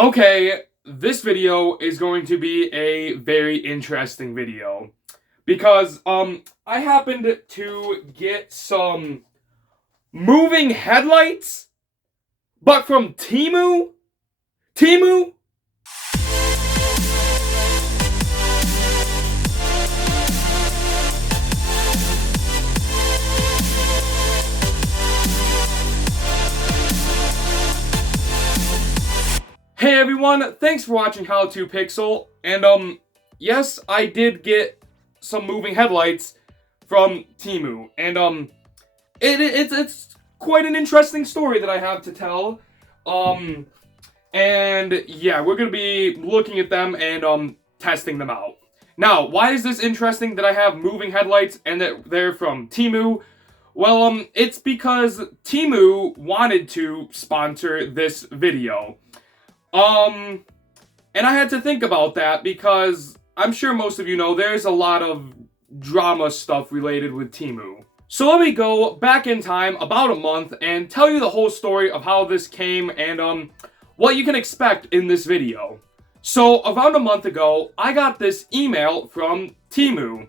Okay, this video is going to be a very interesting video because I happened to get some moving headlights, but from Temu. Temu? Hey everyone, thanks for watching How to Pixel, and yes, I did get some moving headlights from Temu, and it's quite an interesting story that I have to tell, and yeah, we're gonna be looking at them and testing them out. Now, why is this interesting that I have moving headlights and that they're from Temu? Well, it's because Temu wanted to sponsor this video. And I had to think about that because I'm sure most of you know there's a lot of drama stuff related with Temu. So let me go back in time about a month and tell you the whole story of how this came and what you can expect in this video. So around a month ago, I got this email from Temu,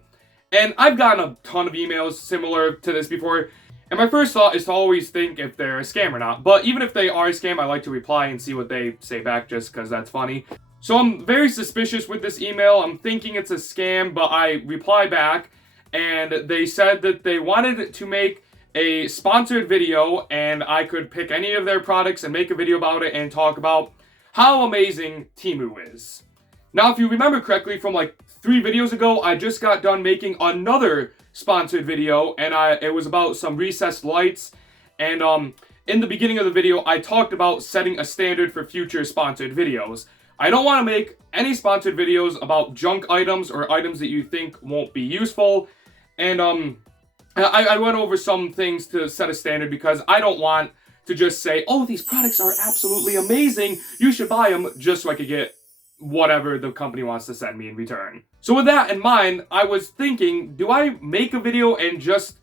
and I've gotten a ton of emails similar to this before. And my first thought is to always think if they're a scam or not. But even if they are a scam, I like to reply and see what they say back just because that's funny. So I'm very suspicious with this email. I'm thinking it's a scam, but I reply back and they said that they wanted to make a sponsored video and I could pick any of their products and make a video about it and talk about how amazing Temu is. Now, if you remember correctly from like 3 videos ago, I just got done making another sponsored video, and it was about some recessed lights, and in the beginning of the video I talked about setting a standard for future sponsored videos. I don't want to make any sponsored videos about junk items or items that you think won't be useful, and I went over some things to set a standard because I don't want to just say, oh, these products are absolutely amazing, you should buy them, just so I could get whatever the company wants to send me in return. So with that in mind, I was thinking, do I make a video and just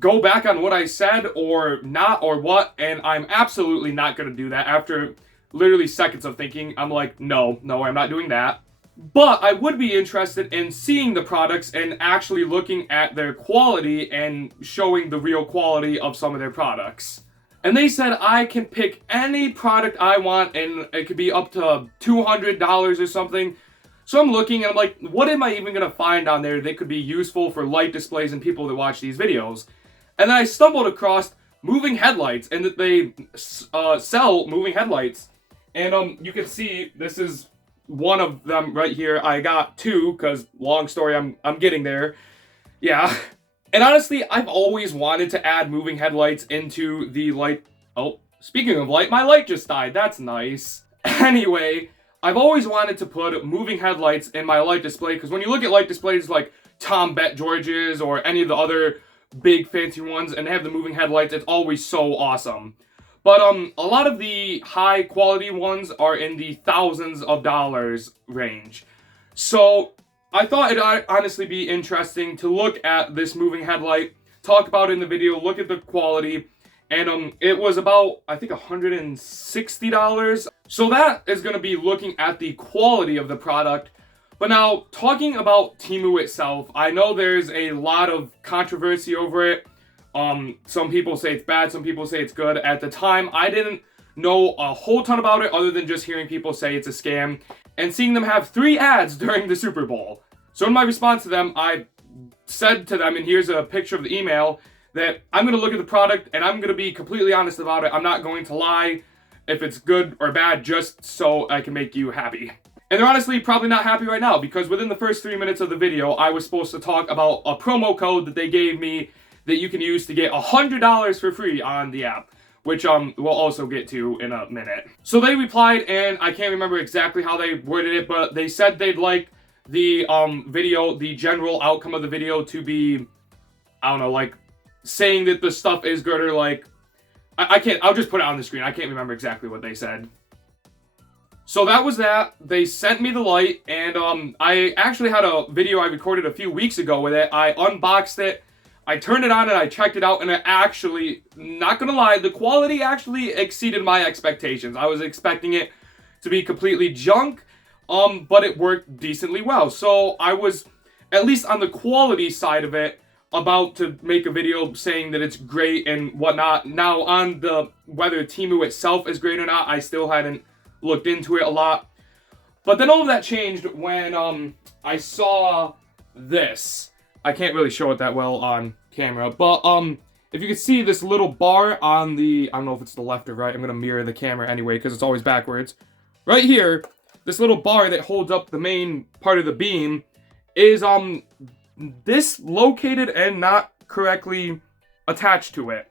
go back on what I said or not or what? And I'm absolutely not going to do that. After literally seconds of thinking, I'm like, no, I'm not doing that. But I would be interested in seeing the products and actually looking at their quality and showing the real quality of some of their products. And they said I can pick any product I want and it could be up to $200 or something. So I'm looking and I'm like, what am I even going to find on there that could be useful for light displays and people that watch these videos? And then I stumbled across moving headlights and that they sell moving headlights. And you can see this is one of them right here. I got 2 because long story, I'm getting there. Yeah. And honestly, I've always wanted to add moving headlights into the light. Oh, speaking of light, my light just died. That's nice. Anyway, I've always wanted to put moving headlights in my light display because when you look at light displays like Tom Bet George's or any of the other big fancy ones and they have the moving headlights, it's always so awesome. But a lot of the high quality ones are in the thousands of dollars range. So I thought it'd honestly be interesting to look at this moving headlight, talk about it in the video, look at the quality, and it was about, I think, $160. So that is going to be looking at the quality of the product. But now, talking about Temu itself, I know there's a lot of controversy over it. Some people say it's bad, some people say it's good. At the time, I didn't know a whole ton about it other than just hearing people say it's a scam and seeing them have 3 ads during the Super Bowl. So in my response to them, I said to them, and here's a picture of the email, that I'm going to look at the product and I'm going to be completely honest about it. I'm not going to lie if it's good or bad just so I can make you happy. And they're honestly probably not happy right now because within the first 3 minutes of the video, I was supposed to talk about a promo code that they gave me that you can use to get $100 for free on the app, which we'll also get to in a minute. So they replied, and I can't remember exactly how they worded it, but they said they'd like the video, the general outcome of the video to be, I don't know, like saying that the stuff is good or like, I'll just put it on the screen. I can't remember exactly what they said. So that was that. They sent me the light, and I actually had a video I recorded a few weeks ago with it. I unboxed it, I turned it on and I checked it out, and it actually, not gonna lie, the quality actually exceeded my expectations. I was expecting it to be completely junk, but it worked decently well. So I was, at least on the quality side of it, about to make a video saying that it's great and whatnot. Now, on the whether Temu itself is great or not, I still hadn't looked into it a lot. But then all of that changed when I saw this. I can't really show it that well on camera, but if you can see this little bar on the, I don't know if it's the left or right, I'm gonna mirror the camera anyway because it's always backwards. Right here, this little bar that holds up the main part of the beam is dislocated and not correctly attached to it.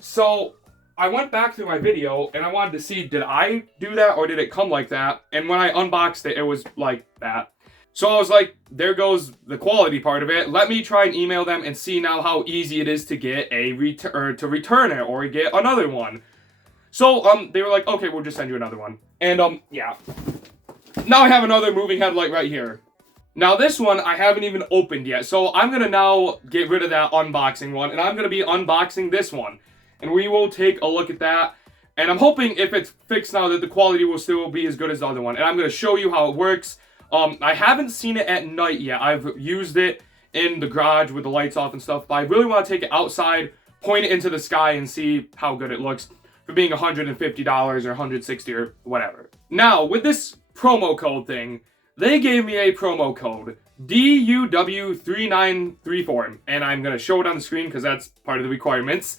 So I went back through my video and I wanted to see, did I do that or did it come like that? And when I unboxed it, it was like that. So I was like, there goes the quality part of it. Let me try and email them and see now how easy it is to get a return it or get another one. So they were like, okay, we'll just send you another one. And yeah. Now I have another moving headlight right here. Now this one I haven't even opened yet. So I'm gonna now get rid of that unboxing one and I'm gonna be unboxing this one. And we will take a look at that. And I'm hoping if it's fixed now that the quality will still be as good as the other one. And I'm gonna show you how it works. I haven't seen it at night yet. I've used it in the garage with the lights off and stuff, but I really want to take it outside, point it into the sky, and see how good it looks for being $150 or $160 or whatever. Now, with this promo code thing, they gave me a promo code, DUW3934, and I'm going to show it on the screen because that's part of the requirements.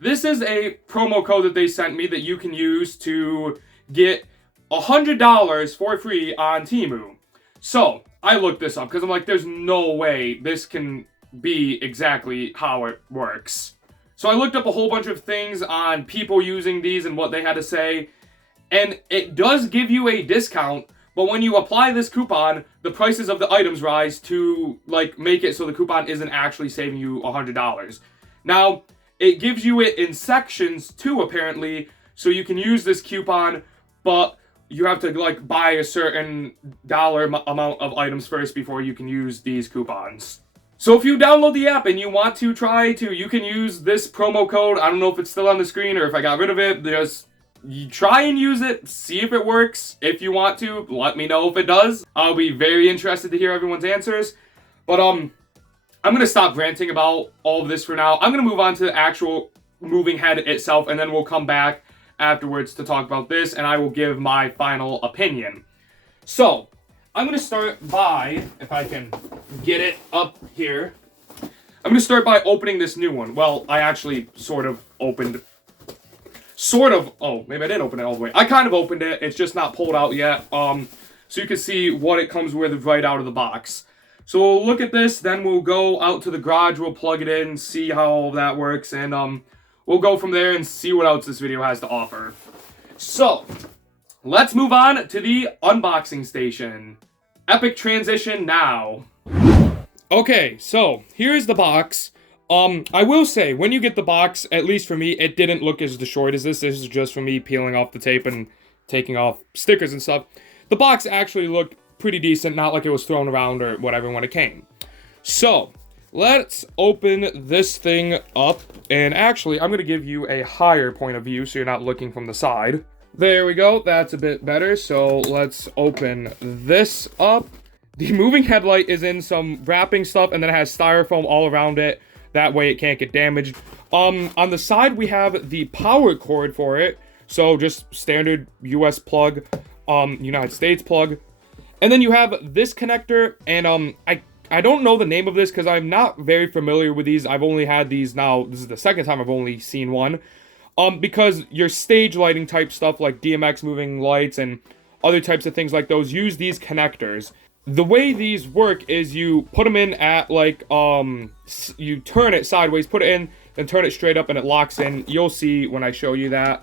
This is a promo code that they sent me that you can use to get $100 for free on Temu. So I looked this up because I'm like, there's no way this can be exactly how it works. So I looked up a whole bunch of things on people using these and what they had to say, and it does give you a discount, but when you apply this coupon, the prices of the items rise to like make it so the coupon isn't actually saving you $100. Now, it gives you it in sections too, apparently, so you can use this coupon, but you have to like buy a certain dollar amount of items first before you can use these coupons. So if you download the app and you want to try to, you can use this promo code. I don't know if it's still on the screen or if I got rid of it. Just you try and use it, see if it works. If you want to, let me know if it does. I'll be very interested to hear everyone's answers. But I'm gonna stop ranting about all of this for now. I'm gonna move on to the actual moving head itself, and then we'll come back afterwards to talk about this, and I will give my final opinion. So, I'm going to start by, if I can get it up here, I'm going to start by opening this new one. Well, I actually oh, maybe I didn't open it all the way. I kind of opened it, it's just not pulled out yet, so you can see what it comes with right out of the box. So we'll look at this, then we'll go out to the garage, we'll plug it in, see how all that works, and we'll go from there and see what else this video has to offer. So, let's move on to the unboxing station. Epic transition now. Okay, so here's the box. I will say, when you get the box, at least for me, it didn't look as destroyed as this. This is just for me peeling off the tape and taking off stickers and stuff. The box actually looked pretty decent, not like it was thrown around or whatever when it came. So, let's open this thing up, and actually, I'm going to give you a higher point of view so you're not looking from the side. There we go, that's a bit better, so let's open this up. The moving headlight is in some wrapping stuff, and then it has styrofoam all around it. That way it can't get damaged. On the side, we have the power cord for it, so just standard US plug, United States plug. And then you have this connector, and I don't know the name of this because I'm not very familiar with these. I've only had these now. This is the second time I've only seen one. Because your stage lighting type stuff like DMX moving lights and other types of things like those use these connectors. The way these work is you put them in at like, you turn it sideways, put it in, then turn it straight up and it locks in. You'll see when I show you that.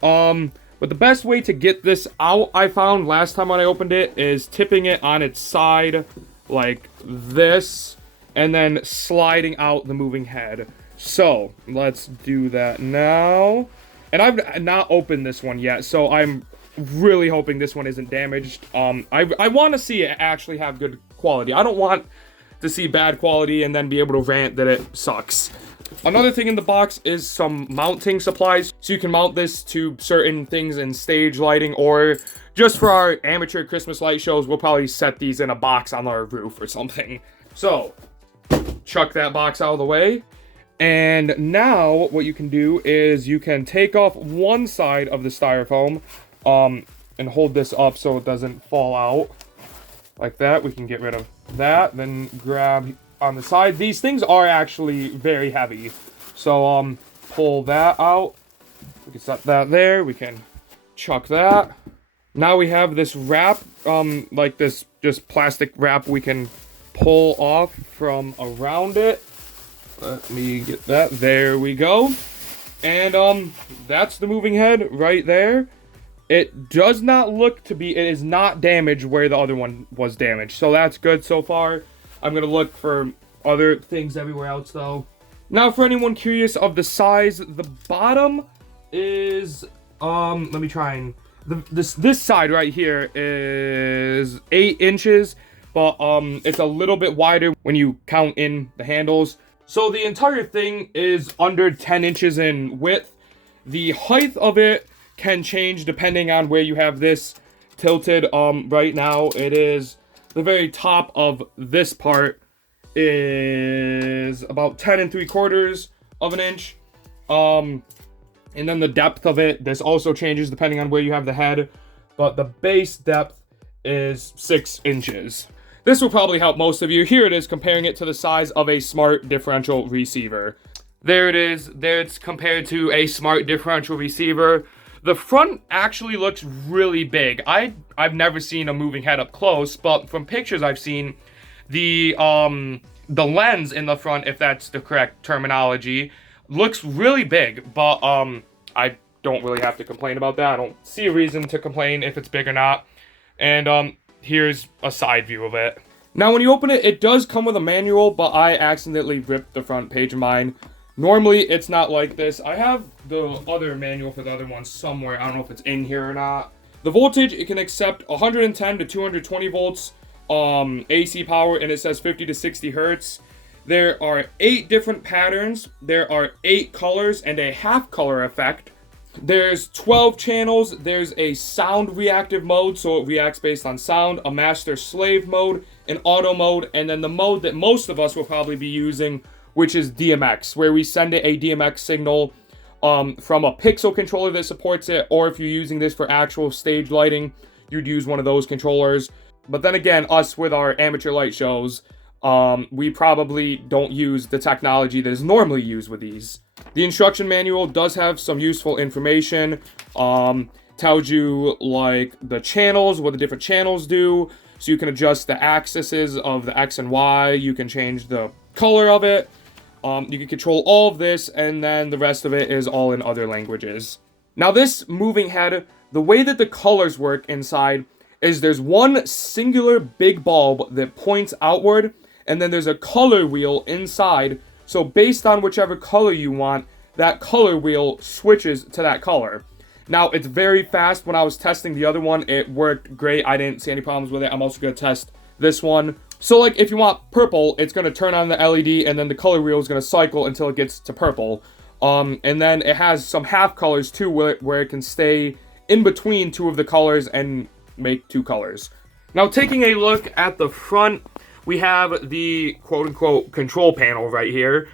But the best way to get this out, I found last time when I opened it, is tipping it on its side like this, and then sliding out the moving head. So, let's do that now. And I've not opened this one yet, so I'm really hoping this one isn't damaged. I want to see it actually have good quality. I don't want to see bad quality and then be able to rant that it sucks. Another thing in the box is some mounting supplies, so you can mount this to certain things in stage lighting, or just for our amateur Christmas light shows, we'll probably set these in a box on our roof or something. So, chuck that box out of the way. And now what you can do is you can take off one side of the styrofoam and hold this up so it doesn't fall out. Like that. We can get rid of that. Then grab on the side. These things are actually very heavy. So pull that out. We can set that there. We can chuck that. Now we have this wrap, like this just plastic wrap we can pull off from around it. Let me get that. There we go. And that's the moving head right there. It does not look to be, it is not damaged where the other one was damaged. So that's good so far. I'm going to look for other things everywhere else though. Now for anyone curious of the size, the bottom is, let me try and, this side right here is 8 inches. But it's a little bit wider when you count in the handles. So the entire thing is under 10 inches in width. The height of it can change depending on where you have this tilted. Right now it is the very top of this part is about 10 3/4 of an inch. And then the depth of it, this also changes depending on where you have the head. But the base depth is 6 inches. This will probably help most of you. Here it is, comparing it to the size of a smart differential receiver. There it is. There it's compared to a smart differential receiver. The front actually looks really big. I've never seen a moving head up close, but from pictures I've seen, the lens in the front, if that's the correct terminology, looks really big. But I don't really have to complain about that. I don't see a reason to complain if it's big or not. And here's a side view of it. Now when you open it, it does come with a manual, but I accidentally ripped the front page of mine. Normally it's not like this. I have the other manual for the other one somewhere. I don't know if it's in here or not. The voltage, it can accept 110 to 220 volts AC power, and it says 50 to 60 hertz. There are 8 different patterns. There are 8 colors and a half color effect. There's 12 channels. There's a sound reactive mode, so it reacts based on sound, a master slave mode, an auto mode, and then the mode that most of us will probably be using, which is DMX, where we send it a DMX signal from a pixel controller that supports it, or if you're using this for actual stage lighting, you'd use one of those controllers. But then again, us with our amateur light shows, we probably don't use the technology that is normally used with these. The instruction manual does have some useful information. Tells you like the channels, what the different channels do. So you can adjust the axes of the X and Y. You can change the color of it. You can control all of this, and then the rest of it is all in other languages. Now this moving head, the way that the colors work inside is there's one singular big bulb that points outward, and then there's a color wheel inside. So based on whichever color you want, that color wheel switches to that color. Now, it's very fast. When I was testing the other one, it worked great. I didn't see any problems with it. I'm also going to test this one. So, like, if you want purple, it's going to turn on the LED, and then the color wheel is going to cycle until it gets to purple. And then it has some half colors, too, where it can stay in between 2 of the colors and make 2 colors. Now, taking a look at the front, we have the quote-unquote control panel right here.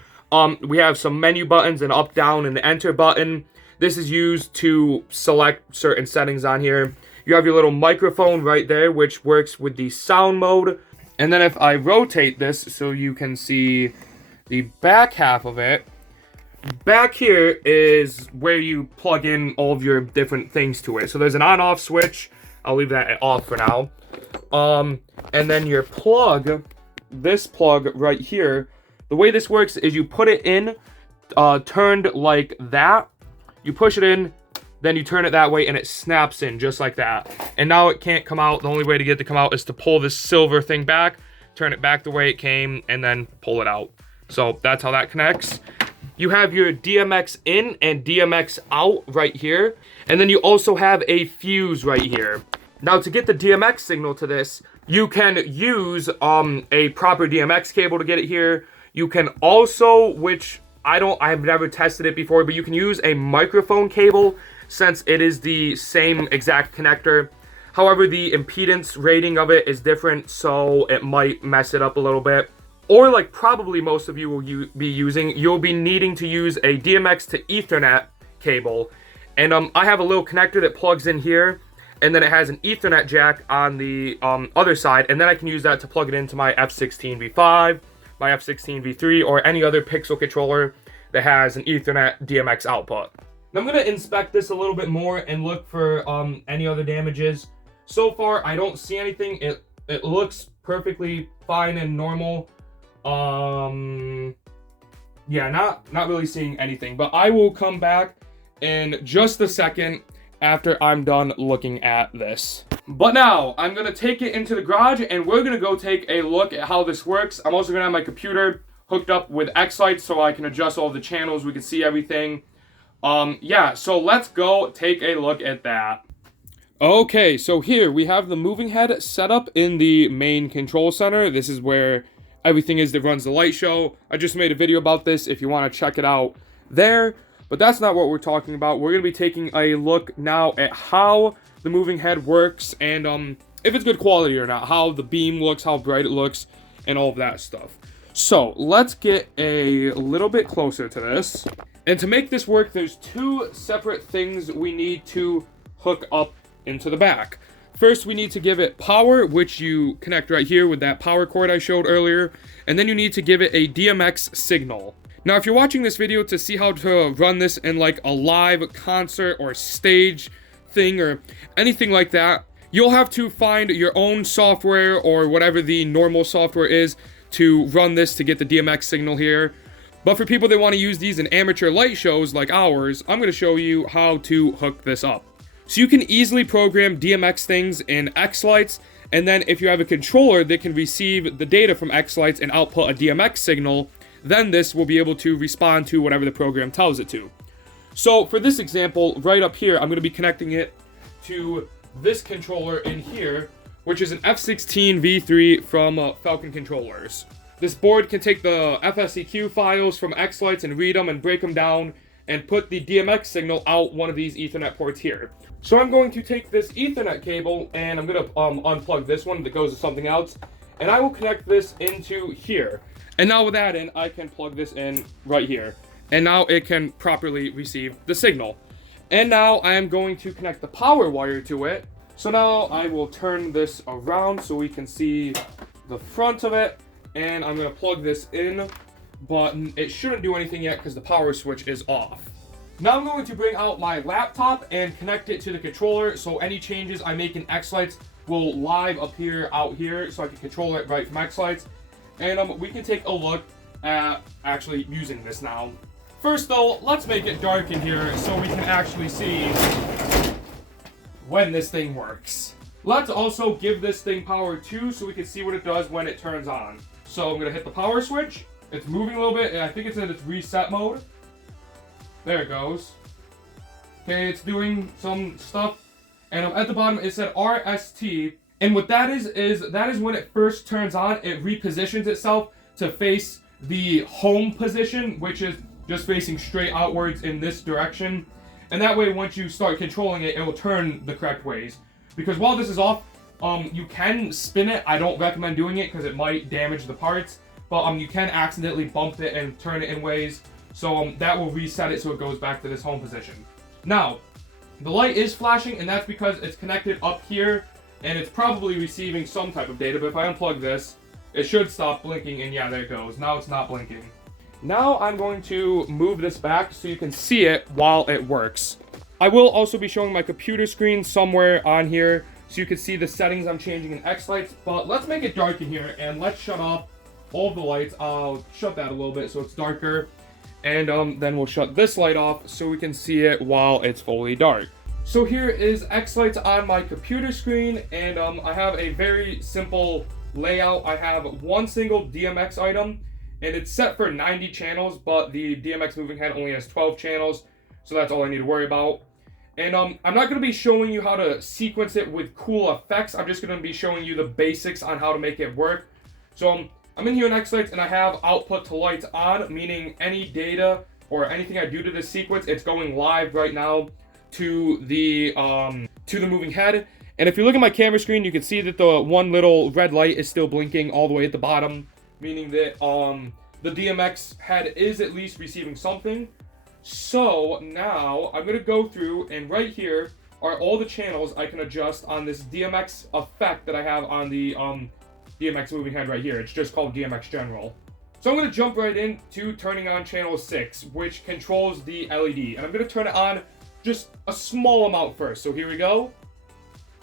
We have some menu buttons, an up, down, and the enter button. This is used to select certain settings on here. You have your little microphone right there, which works with the sound mode. And then if I rotate this so you can see the back half of it, back here is where you plug in all of your different things to it. So there's an on-off switch. I'll leave that off for now. And then your plug, this plug right here, the way this works is you put it in, turned like that. You push it in, then you turn it that way, and it snaps in just like that. And now it can't come out. The only way to get it to come out is to pull this silver thing back, turn it back the way it came, and then pull it out. So that's how that connects. You have your DMX in and DMX out right here. And then you also have a fuse right here. Now, to get the DMX signal to this, you can use a proper DMX cable to get it here. You can also, which I've never tested it before, but you can use a microphone cable since it is the same exact connector. However, the impedance rating of it is different, so it might mess it up a little bit. Or like probably most of you will be using, you'll be needing to use a DMX to Ethernet cable. And I have a little connector that plugs in here, and then it has an Ethernet jack on the other side, and then I can use that to plug it into my F16V5, my F16V3, or any other Pixel controller that has an Ethernet DMX output. Now I'm going to inspect this a little bit more and look for any other damages. So far, I don't see anything. It looks perfectly fine and normal. Yeah, not really seeing anything, but I will come back in just a second after I'm done looking at this. But now, I'm going to take it into the garage, and we're going to go take a look at how this works. I'm also going to have my computer hooked up with X-Lights so I can adjust all the channels, we can see everything. Yeah, so let's go take a look at that. Okay, so here we have the moving head set up in the main control center. This is where everything is that runs the light show. I just made a video about this if you want to check it out there. But that's not what we're talking about. We're going to be taking a look now at how the moving head works and if it's good quality or not, how the beam looks, how bright it looks, and all of that stuff. So let's get a little bit closer to this. And to make this work, there's two separate things we need to hook up into the back. First, we need to give it power, which you connect right here with that power cord I showed earlier. And then you need to give it a DMX signal. Now, if you're watching this video to see how to run this in like a live concert or stage thing or anything like that, you'll have to find your own software or whatever the normal software is to run this to get the DMX signal here. But for people that want to use these in amateur light shows like ours, I'm going to show you how to hook this up. So you can easily program DMX things in X-Lights, and then if you have a controller that can receive the data from X-Lights and output a DMX signal, then this will be able to respond to whatever the program tells it to. So for this example, right up here, I'm going to be connecting it to this controller in here, which is an F16V3 from Falcon Controllers. This board can take the FSEQ files from X-Lights and read them and break them down and put the DMX signal out one of these Ethernet ports here. So I'm going to take this Ethernet cable and I'm going to unplug this one that goes to something else, and I will connect this into here. And now with that in, I can plug this in right here. And now it can properly receive the signal. And now I am going to connect the power wire to it. So now I will turn this around so we can see the front of it. And I'm going to plug this in, but it shouldn't do anything yet because the power switch is off. Now I'm going to bring out my laptop and connect it to the controller so any changes I make in X-Lights will live appear out here so I can control it right from X-Lights. And we can take a look at actually using this now. First though, let's make it dark in here so we can actually see when this thing works. Let's also give this thing power too so we can see what it does when it turns on. So I'm going to hit the power switch. It's moving a little bit and I think it's in its reset mode. There it goes. Okay, it's doing some stuff. And at the bottom it said RST. And what that is when it first turns on, it repositions itself to face the home position, which is just facing straight outwards in this direction. And that way, once you start controlling it, it will turn the correct ways. Because while this is off, you can spin it. I don't recommend doing it because it might damage the parts. But you can accidentally bump it and turn it in ways. So that will reset it so it goes back to this home position. Now, the light is flashing, and that's because it's connected up here. And it's probably receiving some type of data, but if I unplug this, it should stop blinking, and yeah, there it goes. Now it's not blinking. Now I'm going to move this back so you can see it while it works. I will also be showing my computer screen somewhere on here so you can see the settings I'm changing in X-Lights, but let's make it dark in here, and let's shut off all of the lights. I'll shut that a little bit so it's darker, and then we'll shut this light off so we can see it while it's fully dark. So here is X-Lights on my computer screen, and I have a very simple layout. I have one single DMX item, and it's set for 90 channels, but the DMX moving head only has 12 channels, so that's all I need to worry about. And I'm not going to be showing you how to sequence it with cool effects. I'm just going to be showing you the basics on how to make it work. So I'm in here in X-Lights, and I have output to lights on, meaning any data or anything I do to this sequence, it's going live right now to the moving head. And if you look at my camera screen, you can see that the one little red light is still blinking all the way at the bottom, meaning that the DMX head is at least receiving something. So now I'm going to go through, and right here are all the channels I can adjust on this DMX effect that I have on the DMX moving head right here. It's just called DMX General. So I'm going to jump right into turning on channel 6, which controls the LED. And I'm going to turn it on just a small amount first. So here we go.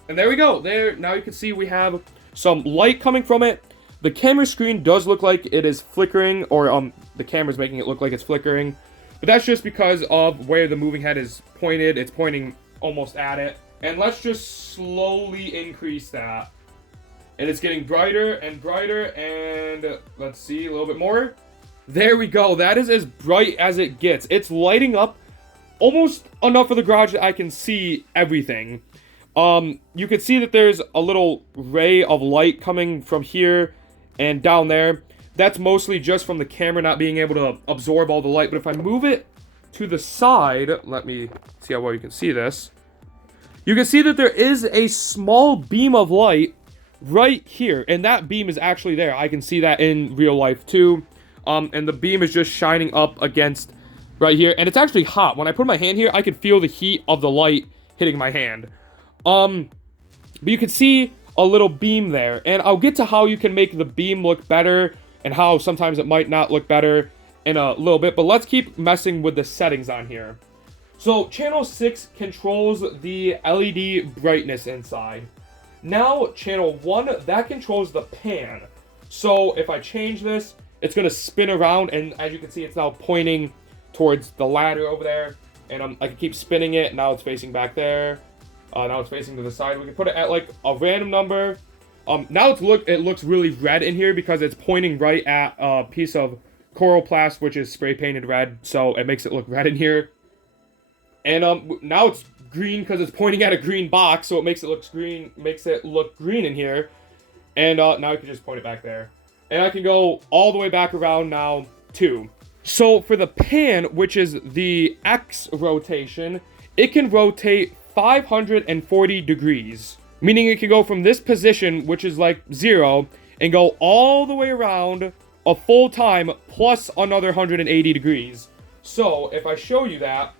And there we go. There, now you can see we have some light coming from it. The camera screen does look like it is flickering, or the camera's making it look like it's flickering. But that's just because of where the moving head is pointed. It's pointing almost at it. And let's just slowly increase that. And it's getting brighter and brighter, and let's see, a little bit more. There we go. That is as bright as it gets. It's lighting up almost enough for the garage that I can see everything. You can see that there's a little ray of light coming from here and down there. That's mostly just from the camera not being able to absorb all the light. But if I move it to the side, let me see how well you can see this. You can see that there is a small beam of light right here, and that beam is actually there. I can see that in real life too. And the beam is just shining up against right here, and it's actually hot. When I put my hand here, I can feel the heat of the light hitting my hand. But you can see a little beam there, and I'll get to how you can make the beam look better and how sometimes it might not look better in a little bit, but let's keep messing with the settings on here. So channel 6 controls the LED brightness inside. Now, channel 1, that controls the pan. So, if I change this, it's going to spin around, and as you can see, it's now pointing towards the ladder over there. And I can keep spinning it. Now it's facing back there. Now it's facing to the side. We can put it at, like, a random number. Now it looks really red in here because it's pointing right at a piece of Coroplast, which is spray painted red. So, it makes it look red in here. And now it's green because it's pointing at a green box, so it makes it look green in here. And now I can just point it back there. And I can go all the way back around now too. So for the pan, which is the X rotation, it can rotate 540 degrees. Meaning it can go from this position, which is like 0, and go all the way around a full time plus another 180 degrees. So if I show you that,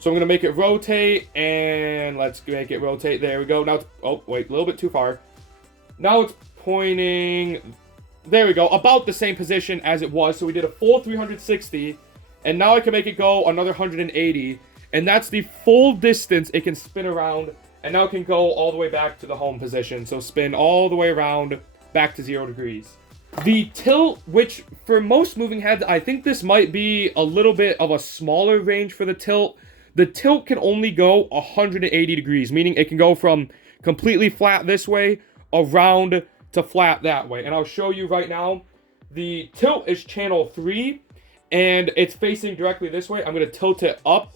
so I'm going to make it rotate, and let's make it rotate. There we go. Now, oh, wait, a little bit too far. Now it's pointing, there we go, about the same position as it was. So we did a full 360, and now I can make it go another 180, and that's the full distance it can spin around, and now it can go all the way back to the home position. So spin all the way around back to 0 degrees. The tilt, which for most moving heads, I think this might be a little bit of a smaller range for the tilt. The tilt can only go 180 degrees, meaning it can go from completely flat this way, around to flat that way. And I'll show you right now. The tilt is channel 3, and it's facing directly this way. I'm going to tilt it up,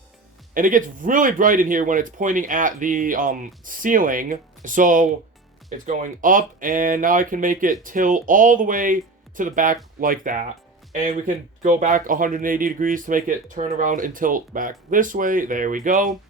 and it gets really bright in here when it's pointing at the ceiling. So it's going up, and now I can make it tilt all the way to the back like that. And we can go back 180 degrees to make it turn around and tilt back this way. There we go.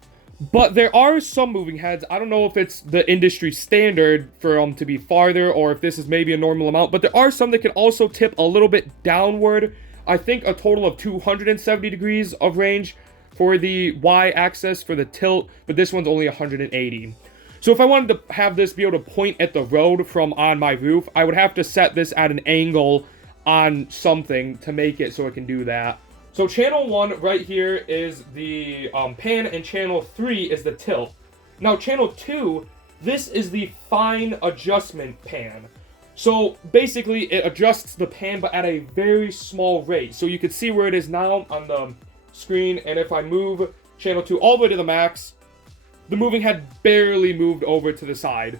But there are some moving heads. I don't know if it's the industry standard for them to be farther, or if this is maybe a normal amount. But there are some that can also tip a little bit downward. I think a total of 270 degrees of range for the Y-axis for the tilt. But this one's only 180. So if I wanted to have this be able to point at the road from on my roof, I would have to set this at an angle on something to make it so it can do that. So channel 1 right here is the pan, and channel 3 is the tilt. Now channel 2, this is the fine adjustment pan. So basically it adjusts the pan but at a very small rate. So you can see where it is now on the screen, and if I move channel 2 all the way to the max, the moving head barely moved over to the side.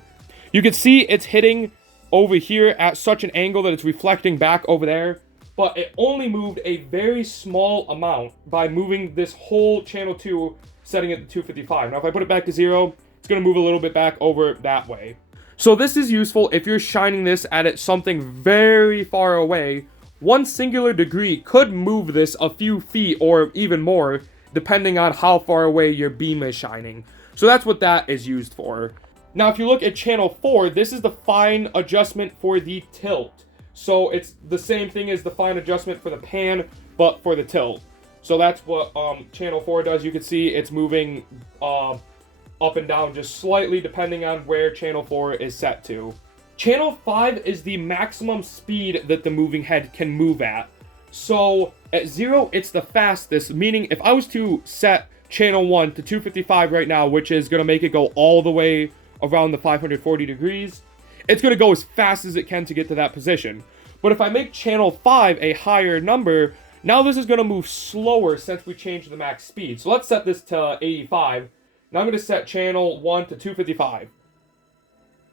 You can see it's hitting over here at such an angle that it's reflecting back over there. but it only moved a very small amount by moving this whole channel 2, setting it to 255. Now if I put it back to 0, it's going to move a little bit back over that way. So this is useful if you're shining this at something very far away. One singular degree could move this a few feet or even more, depending on how far away your beam is shining. So that's what that is used for. Now, if you look at channel 4, this is the fine adjustment for the tilt. So it's the same thing as the fine adjustment for the pan, but for the tilt. So that's what channel 4 does. You can see it's moving up and down just slightly depending on where channel 4 is set to. Channel 5 is the maximum speed that the moving head can move at. So at 0, it's the fastest, meaning if I was to set channel 1 to 255 right now, which is going to make it go all the way around the 540 degrees, it's going to go as fast as it can to get to that position. But if I make channel 5 a higher number, now this is going to move slower since we changed the max speed. So let's set this to 85. Now I'm going to set channel 1 to 255.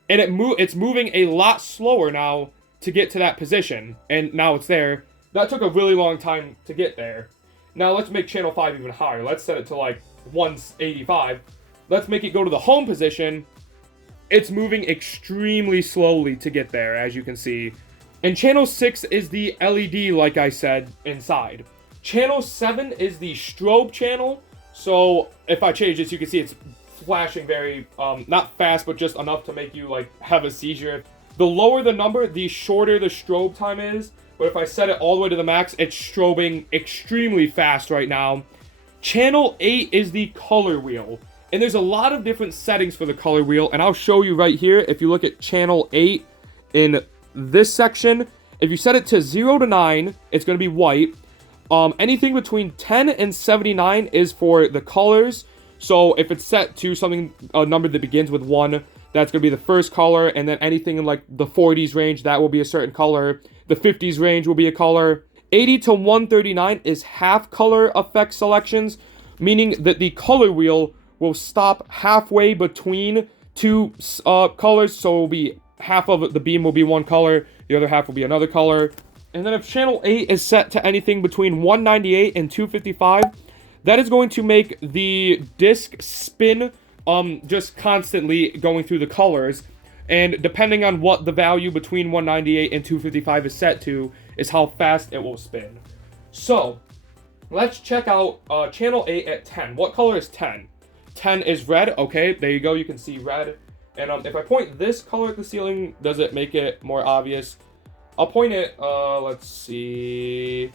And it's moving a lot slower now to get to that position. And now it's there. That took a really long time to get there. Now let's make channel 5 even higher. Let's set it to like 185. Let's make it go to the home position. It's moving extremely slowly to get there, as you can see. And channel 6 is the LED, like I said, inside. Channel 7 is the strobe channel. So if I change this, you can see it's flashing very, not fast, but just enough to make you like have a seizure. The lower the number, the shorter the strobe time is. But if I set it all the way to the max, it's strobing extremely fast right now. Channel 8 is the color wheel. And there's a lot of different settings for the color wheel, and I'll show you right here. If you look at channel 8 in this section, if you set it to 0 to 9, it's going to be white. Anything between 10 and 79 is for the colors. So if it's set to a number that begins with 1, that's going to be the first color, and then anything in like the 40s range, that will be a certain color. The 50s range will be a color. 80 to 139 is half color effect selections, meaning that the color wheel will stop halfway between two colors, so it will be half of the beam will be one color, the other half will be another color. And then if channel 8 is set to anything between 198 and 255, that is going to make the disc spin just constantly going through the colors. And depending on what the value between 198 and 255 is set to, is how fast it will spin. So, let's check out channel 8 at 10. What color is 10? 10 is red. Okay, there you go. You can see red. And if I point this color at the ceiling, does it make it more obvious? I'll point it, let's see.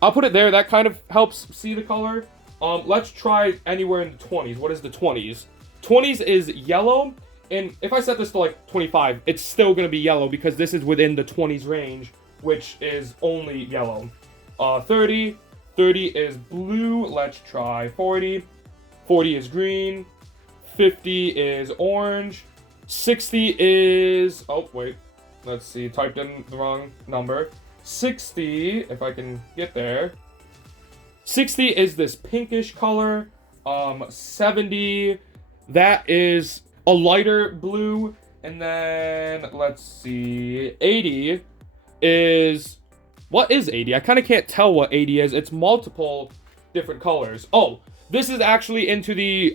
I'll put it there. That kind of helps see the color. Let's try anywhere in the 20s. What is the 20s? 20s is yellow. And if I set this to like 25, it's still going to be yellow because this is within the 20s range, which is only yellow. 30 is blue. Let's try 40. 40 is green. 50 is orange. 60 is... Oh, wait. Let's see. Typed in the wrong number. 60, if I can get there. 60 is this pinkish color. 70, that is a lighter blue. And then, let's see. 80 is... What is 80? I kind of can't tell what 80 is. It's multiple different colors. Oh, this is actually into the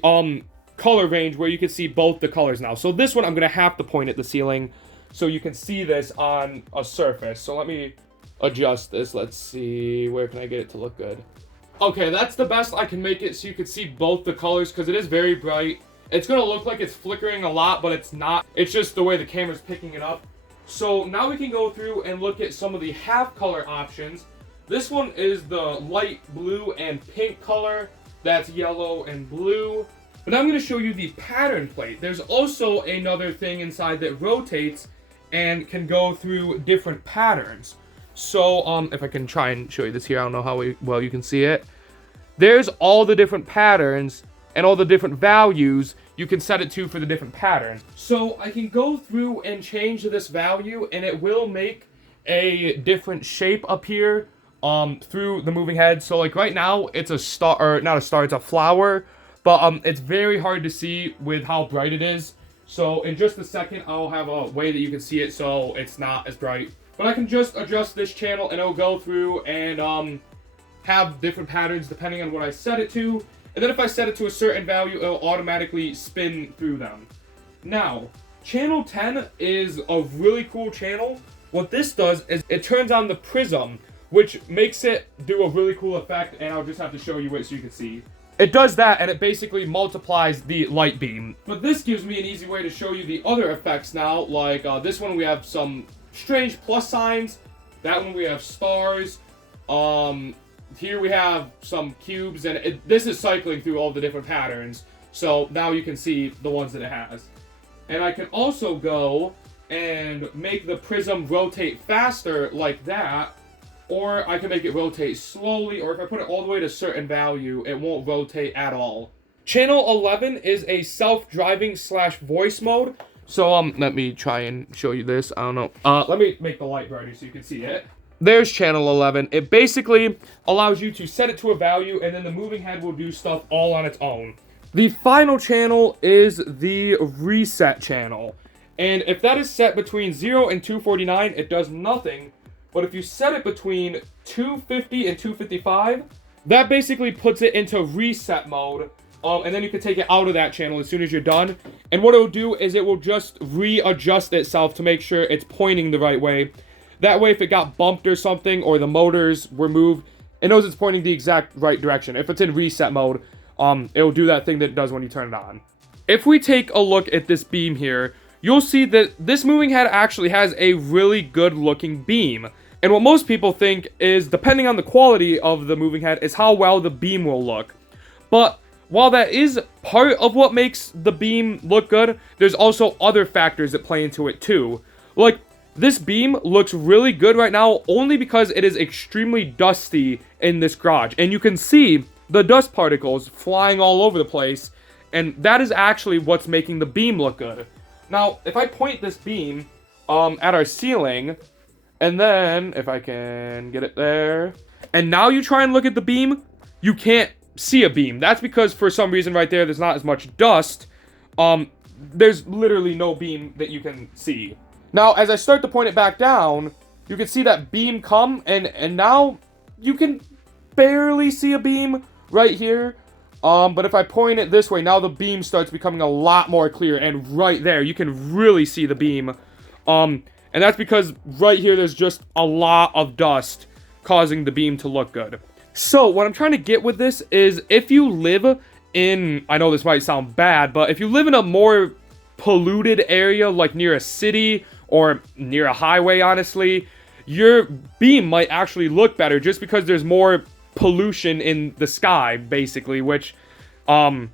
color range where you can see both the colors now. So this one, I'm going to have to point at the ceiling so you can see this on a surface. So let me adjust this. Let's see. Where can I get it to look good? Okay, that's the best I can make it so you can see both the colors because it is very bright. It's going to look like it's flickering a lot, but it's not. It's just the way the camera's picking it up. So now we can go through and look at some of the half color options. This one is the light blue and pink color. That's yellow and blue. But now I'm going to show you the pattern plate. There's also another thing inside that rotates and can go through different patterns. So if I can try and show you this here, I don't know how well you can see it. There's all the different patterns and all the different values you can set it to for the different patterns. So I can go through and change this value and it will make a different shape up here through the moving head. So like right now it's a star, or not a star, it's a flower, but it's very hard to see with how bright it is. So in just a second I'll have a way that you can see it so it's not as bright. But I can just adjust this channel and it'll go through and have different patterns depending on what I set it to. And then if I set it to a certain value, it'll automatically spin through them. Now, channel 10 is a really cool channel. What this does is it turns on the prism, which makes it do a really cool effect, and I'll just have to show you it so you can see. It does that, and it basically multiplies the light beam. But this gives me an easy way to show you the other effects now, like this one we have some strange plus signs, that one we have stars, here we have some cubes, and this is cycling through all the different patterns, so now you can see the ones that it has. And I can also go and make the prism rotate faster like that, or I can make it rotate slowly, or if I put it all the way to a certain value, it won't rotate at all. Channel 11 is a self-driving / voice mode. So, let me try and show you this. I don't know. Let me make the light brighter so you can see it. There's channel 11. It basically allows you to set it to a value, and then the moving head will do stuff all on its own. The final channel is the reset channel. And if that is set between 0 and 249, it does nothing. But if you set it between 250 and 255, that basically puts it into reset mode. And then you can take it out of that channel as soon as you're done. And what it will do is it will just readjust itself to make sure it's pointing the right way. That way, if it got bumped or something, or the motors were moved, it knows it's pointing the exact right direction. If it's in reset mode, it will do that thing that it does when you turn it on. If we take a look at this beam here, you'll see that this moving head actually has a really good looking beam. And what most people think is, depending on the quality of the moving head, is how well the beam will look. But while that is part of what makes the beam look good, there's also other factors that play into it too. Like, this beam looks really good right now only because it is extremely dusty in this garage. And you can see the dust particles flying all over the place. And that is actually what's making the beam look good. Now, if I point this beam at our ceiling, and then if I can get it there, and now you try and look at the beam, you can't see a beam. That's because for some reason right there, there's not as much dust. There's literally no beam that you can see. Now, as I start to point it back down, you can see that beam come, and now you can barely see a beam right here. But if I point it this way, now the beam starts becoming a lot more clear, and right there, you can really see the beam. And that's because right here, there's just a lot of dust causing the beam to look good. So, what I'm trying to get with this is, if you live in, I know this might sound bad, but if you live in a more polluted area, like near a city, or near a highway, honestly, your beam might actually look better just because there's more pollution in the sky, basically, which kind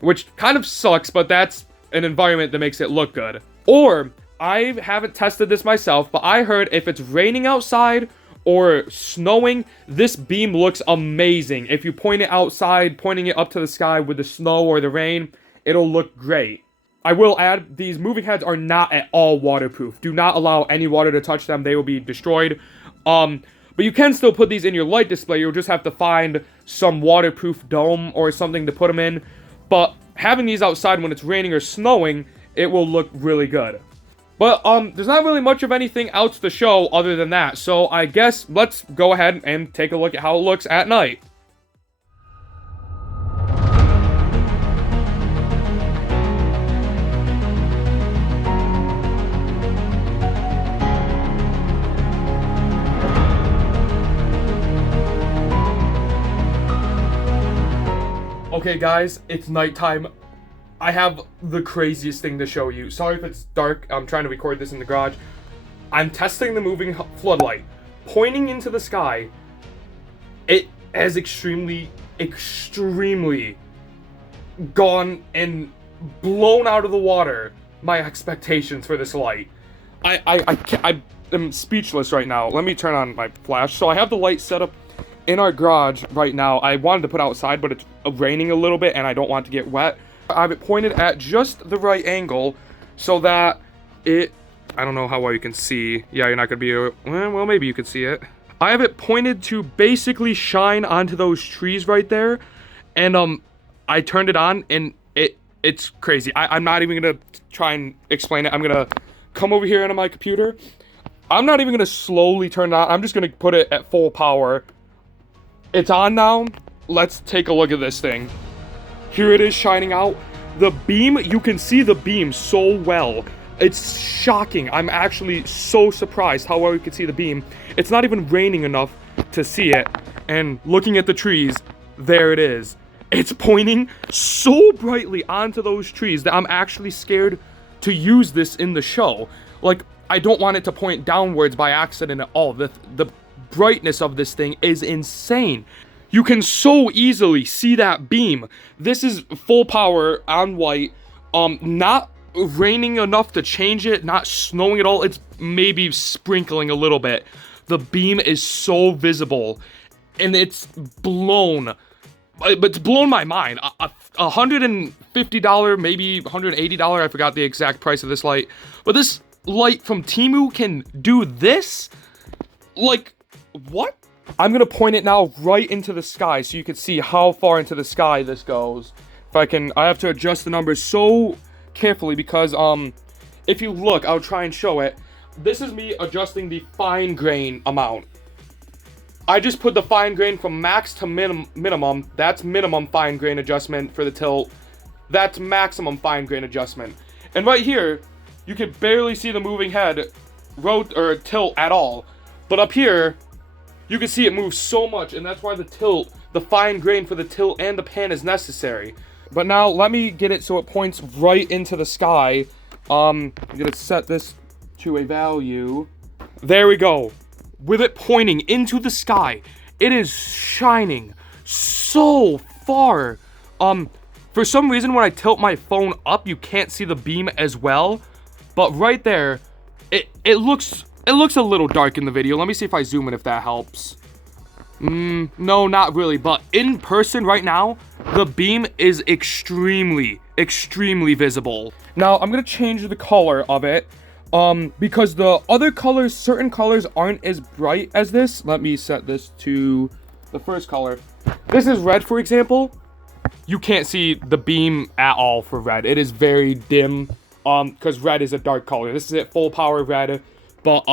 of sucks, but that's an environment that makes it look good. Or, I haven't tested this myself, but I heard if it's raining outside or snowing, this beam looks amazing. If you point it outside, pointing it up to the sky with the snow or the rain, it'll look great. I will add, these moving heads are not at all waterproof. Do not allow any water to touch them. They will be destroyed. But you can still put these in your light display. You'll just have to find some waterproof dome or something to put them in. But having these outside when it's raining or snowing, it will look really good. But there's not really much of anything else to show other than that. So I guess let's go ahead and take a look at how it looks at night. Okay guys, it's nighttime. I have the craziest thing to show you. Sorry if it's dark, I'm trying to record this in the garage. I'm testing the moving floodlight. Pointing into the sky, it has extremely gone and blown out of the water my expectations for this light. I am speechless right now. Let me turn on my flash. So I have the light set up in our garage right now. I wanted to put outside, but it's raining a little bit and I don't want to get wet. I have it pointed at just the right angle so that I don't know how well you can see. Yeah, you're not going to be, well, maybe you can see it. I have it pointed to basically shine onto those trees right there. And I turned it on and it's crazy. I'm not even going to try and explain it. I'm going to come over here onto my computer I'm not even gonna slowly turn it on. I'm just gonna put it at full power. It's on now. Let's take a look at this thing. Here it is shining out. The beam, you can see the beam so well. It's shocking. I'm actually so surprised how well you can see the beam. It's not even raining enough to see it. And looking at the trees, there it is. It's pointing so brightly onto those trees that I'm actually scared to use this in the show. Like, I don't want it to point downwards by accident at all. The brightness of this thing is insane. You can so easily see that beam. This is full power on white. Not raining enough to change it, not snowing at all. It's maybe sprinkling a little bit. The beam is so visible, and it's blown. But it's blown my mind. $150, maybe $180. I forgot the exact price of this light. But this light from Temu can do this? Like, what? I'm gonna point it now right into the sky so you can see how far into the sky this goes. If I can, I have to adjust the numbers so carefully because, if you look, I'll try and show it. This is me adjusting the fine grain amount. I just put the fine grain from max to minimum. That's minimum fine grain adjustment for the tilt. That's maximum fine grain adjustment. And right here, you can barely see the moving head, or tilt at all. But up here, you can see it move so much, and that's why the fine grain for the tilt and the pan is necessary. But now, let me get it so it points right into the sky. I'm gonna set this to a value. There we go. With it pointing into the sky, it is shining so far. For some reason, when I tilt my phone up, you can't see the beam as well. But right there, it looks a little dark in the video. Let me see if I zoom in, if that helps. No, not really. But in person right now, the beam is extremely visible. Now, I'm gonna change the color of it. Because the other colors, certain colors aren't as bright as this. Let me set this to the first color. This is red, for example. You can't see the beam at all for red. It is very dim, because red is a dark color. This is at full power red, but,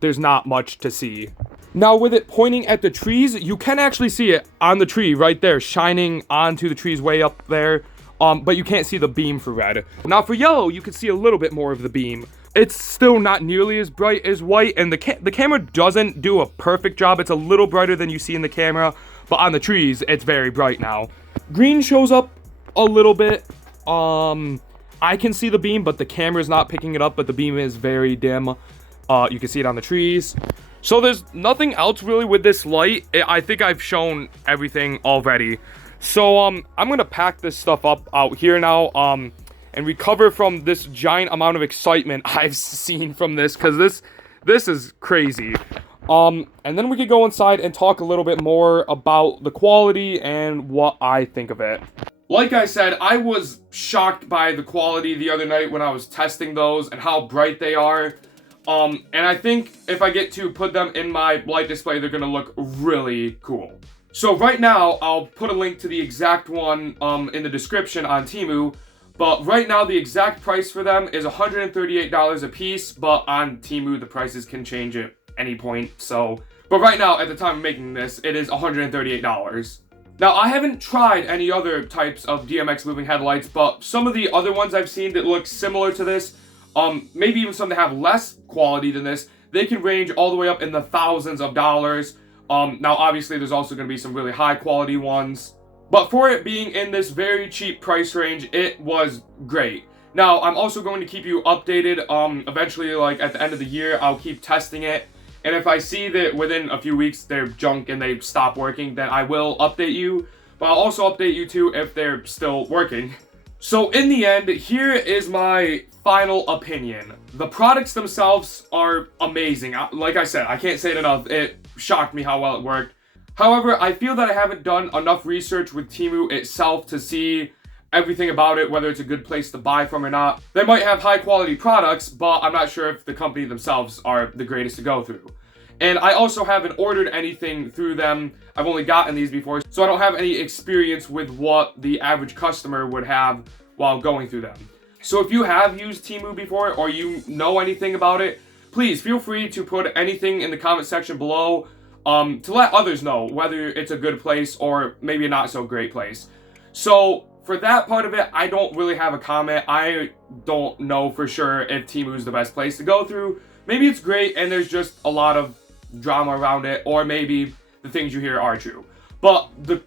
there's not much to see. Now, with it pointing at the trees, you can actually see it on the tree right there, shining onto the trees way up there. But you can't see the beam for red. Now, for yellow, you can see a little bit more of the beam. It's still not nearly as bright as white, and the camera doesn't do a perfect job. It's a little brighter than you see in the camera, but on the trees, it's very bright now. Green shows up a little bit. I can see the beam, but the camera's not picking it up, but the beam is very dim. You can see it on the trees. So there's nothing else really with this light. I think I've shown everything already. So, I'm gonna pack this stuff up out here now, and recover from this giant amount of excitement I've seen from this, because this is crazy. And then we could go inside and talk a little bit more about the quality and what I think of it. Like I said, I was shocked by the quality the other night when I was testing those and how bright they are. And I think if I get to put them in my light display, they're gonna look really cool. So right now, I'll put a link to the exact one in the description on Temu. But right now, the exact price for them is $138 a piece. But on Temu, the prices can change at any point. But right now, at the time of making this, it is $138. Now, I haven't tried any other types of DMX moving headlights, but some of the other ones I've seen that look similar to this, maybe even some that have less quality than this, they can range all the way up in the thousands of dollars. Now, obviously, there's also going to be some really high-quality ones. But for it being in this very cheap price range, it was great. Now, I'm also going to keep you updated. Eventually, like, at the end of the year, I'll keep testing it. And if I see that within a few weeks they're junk and they stop working, then I will update you. But I'll also update you, too, if they're still working. So, in the end, here is my final opinion. The products themselves are amazing. Like I said, I can't say it enough. It shocked me how well it worked. However, I feel that I haven't done enough research with Temu itself to see everything about it, whether it's a good place to buy from or not. They might have high quality products, but I'm not sure if the company themselves are the greatest to go through. And I also haven't ordered anything through them. I've only gotten these before, so I don't have any experience with what the average customer would have while going through them. So if you have used Temu before or you know anything about it, please feel free to put anything in the comment section below to let others know whether it's a good place or maybe a not so great place. So for that part of it, I don't really have a comment. I don't know for sure if Temu is the best place to go through. Maybe it's great and there's just a lot of drama around it, or maybe the things you hear are true. But the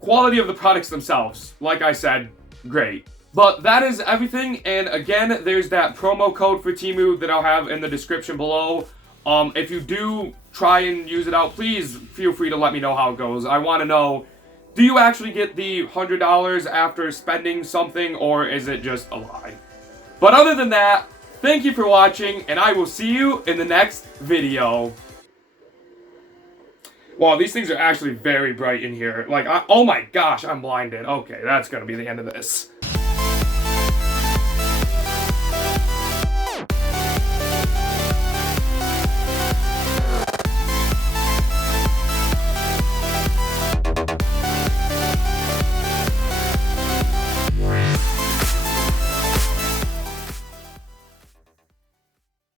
quality of the products themselves, like I said, great. But that is everything, and again, there's that promo code for Temu that I'll have in the description below. If you do try and use it out, please feel free to let me know how it goes. I want to know, do you actually get the $100 after spending something, or is it just a lie? But other than that, thank you for watching, and I will see you in the next video. Wow, these things are actually very bright in here. Like, oh my gosh, I'm blinded. Okay, that's gonna be the end of this.